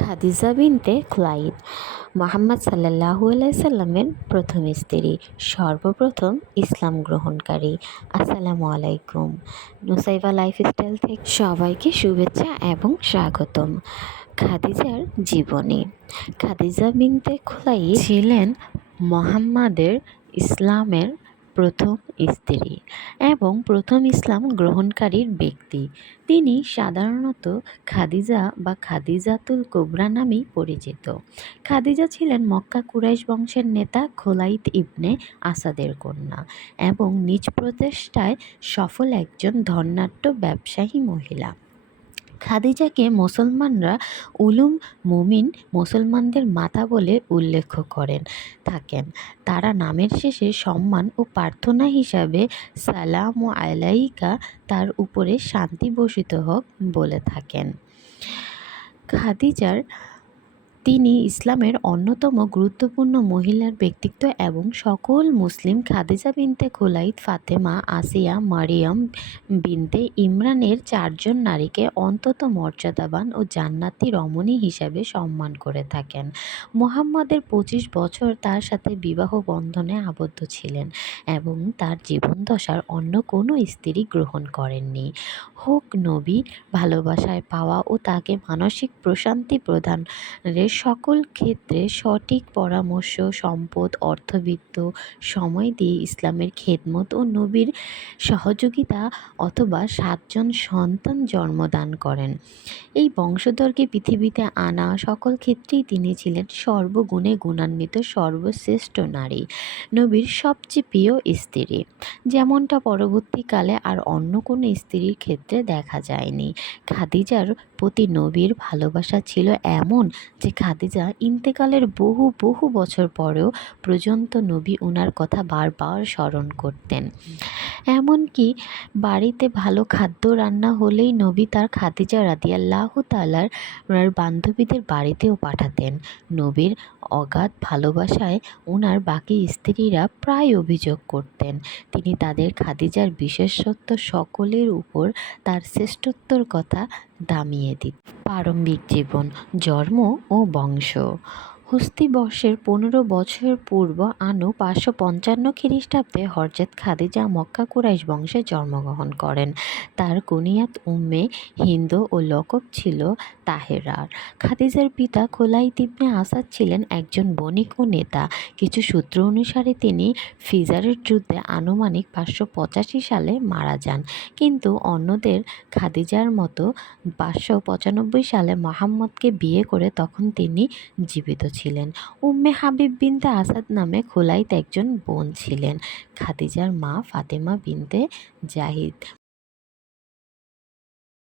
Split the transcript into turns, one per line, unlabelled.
খাদিজা বিনতে খুলাইদ। মোহাম্মদ সাল্লাহু সাল্লামের প্রথম স্ত্রী, সর্বপ্রথম ইসলাম গ্রহণকারী। আসসালামু আলাইকুম। নুসাইবা লাইফস্টাইল থেকে সবাইকে শুভেচ্ছা এবং স্বাগতম। খাদিজার জীবনী। খাদিজা বিনতে খুলাইদ ছিলেন মোহাম্মদের ইসলামের প্রথম স্ত্রী এবং প্রথম ইসলাম গ্রহণকারীর ব্যক্তি। তিনি সাধারণত খাদিজা বা খাদিজাতুল কোবরা নামেই পরিচিত। খাদিজা ছিলেন মক্কা কুরাইশ বংশের নেতা খোলাইত ইবনে আসাদের কন্যা এবং নিজ প্রচেষ্টায় সফল একজন ধর্নাঢ্য ব্যবসায়ী মহিলা। খাদিজাকে মুসলমানরা উলুম মুমিন মুসলমানদের মাতা বলে উল্লেখ করেন, থাকেন। তারা নামের শেষে সম্মান ও প্রার্থনা হিসাবে সালাম ও আলাইকা তার উপরে শান্তি বসিত হোক বলে থাকেন। খাদিজার তিনি ইসলামের অন্যতম গুরুত্বপূর্ণ মহিলার ব্যক্তিত্ব এবং সকল মুসলিম খাদিজা বিনতে খোলাইদ ফাতেমা আসিয়া মারিয়াম বিনতে ইমরানের চারজন নারীকে অন্তত মর্যাদাবান ও জান্নাতি রমণী হিসাবে সম্মান করে থাকেন। মোহাম্মদের পঁচিশ বছর তার সাথে বিবাহ বন্ধনে আবদ্ধ ছিলেন এবং তার জীবনদশার অন্য কোনো স্ত্রী গ্রহণ করেননি। হোক নবী, ভালোবাসায় পাওয়া ও তাকে মানসিক প্রশান্তি প্রদানের সকল ক্ষেত্রে সঠিক পরামর্শ, সম্পদ, অর্থবিত্ত, সময় দিয়ে ইসলামের খেদমত ও নবীর সহযোগিতা অথবা সাতজন সন্তান জন্মদান করেন। এই বংশধরকে পৃথিবীতে আনা সকল ক্ষেত্রেই তিনি ছিলেন সর্বগুণে গুণান্বিত, সর্বশ্রেষ্ঠ নারী, নবীর সবচেয়ে প্রিয় স্ত্রী। যেমনটা পরবর্তীকালে আর অন্য কোনো স্ত্রীর ক্ষেত্রে দেখা যায়নি। খাদিজার প্রতি নবীর ভালোবাসা ছিল এমন যে খাদিজা ইন্তেকালের বহু বহু বছর পরেও পর্যন্ত নবী উনার কথা বারবার স্মরণ করতেন। এমনকি বাড়িতে ভালো খাদ্য রান্না হলেই নবী তার খাদিজা রাদিয়াল্লাহু তালার ওনার বান্ধবীদের বাড়িতেও পাঠাতেন। নবীর অগাধ ভালোবাসায় ওনার বাকি স্ত্রীরা প্রায় অভিযোগ করতেন। তিনি তাদের খাদিজার বিশেষত্ব সকলের উপর তার শ্রেষ্ঠত্বর কথা দামিয়ে দিত প্রারম্ভিক জীবন, জন্ম ও বংশ। হুস্তি বর্ষের পনেরো বছর পূর্ব আনু পাঁচশো পঞ্চান্ন খ্রিস্টাব্দে হরজত খাদিজা মক্কা কুরাইশ বংশে জন্মগ্রহণ করেন। তার কুনিয়াত উম্মে হিন্দু ও লকব ছিল তাহেরার। খাদিজার পিতা খোলাই তিবনে আসাদ ছিলেন একজন বণিক ও নেতা। কিছু সূত্র অনুসারে তিনি ফিজারের যুদ্ধে আনুমানিক পাঁচশো পঁচাশি সালে মারা যান। কিন্তু অন্যদের খাদিজার মতো পাঁচশো পঁচানব্বই সালে মোহাম্মদকে বিয়ে করে তখন তিনি জীবিত ছিলেন। উম্মে হাবিব বিনতে আসাদ নামে খোলাইতে একজন বোন ছিলেন। খাদিজার মা ফাতেমা বিনতে জাহিদ।